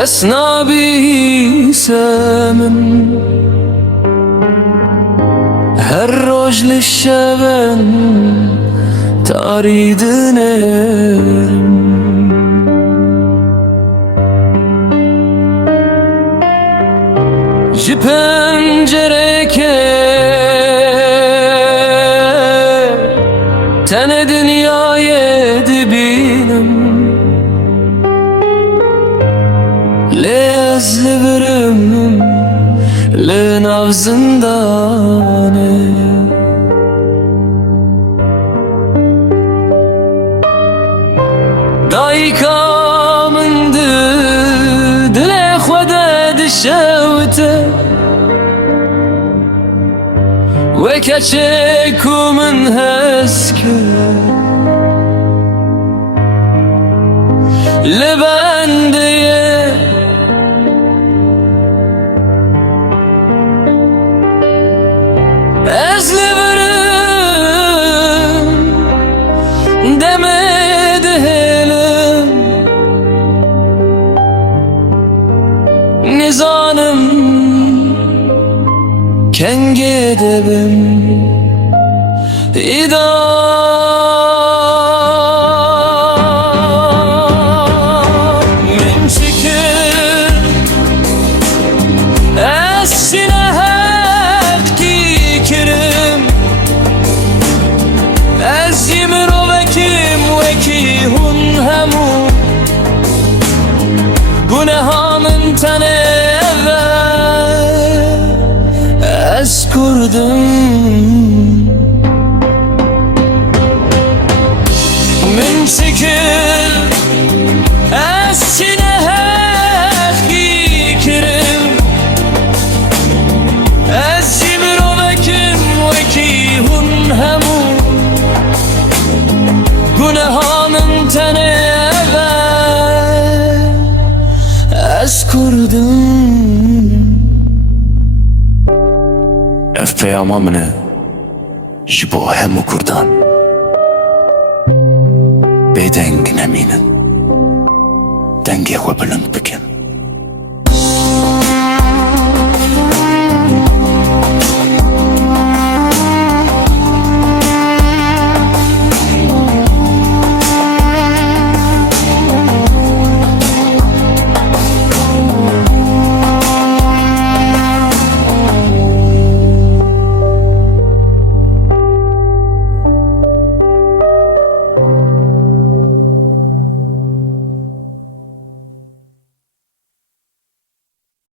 کس نبیسمم هر روز لشبن تاریدنم جی پنجره که تن dünyayı dibinem lezli birim le navzindane daykamındı dile khwede dişevte ve keçekumun heske لبندیه از لبرم demedi helim nizanım kenge debim Günahımın tane ez kurdum min şekil ez sineh gikirim ez jimro vekim veki hun hemu günahımın tane ez kurdum ev peyama mine ji bo hemû Kurdan bêdeng nemînin dengê xwe bilind bikin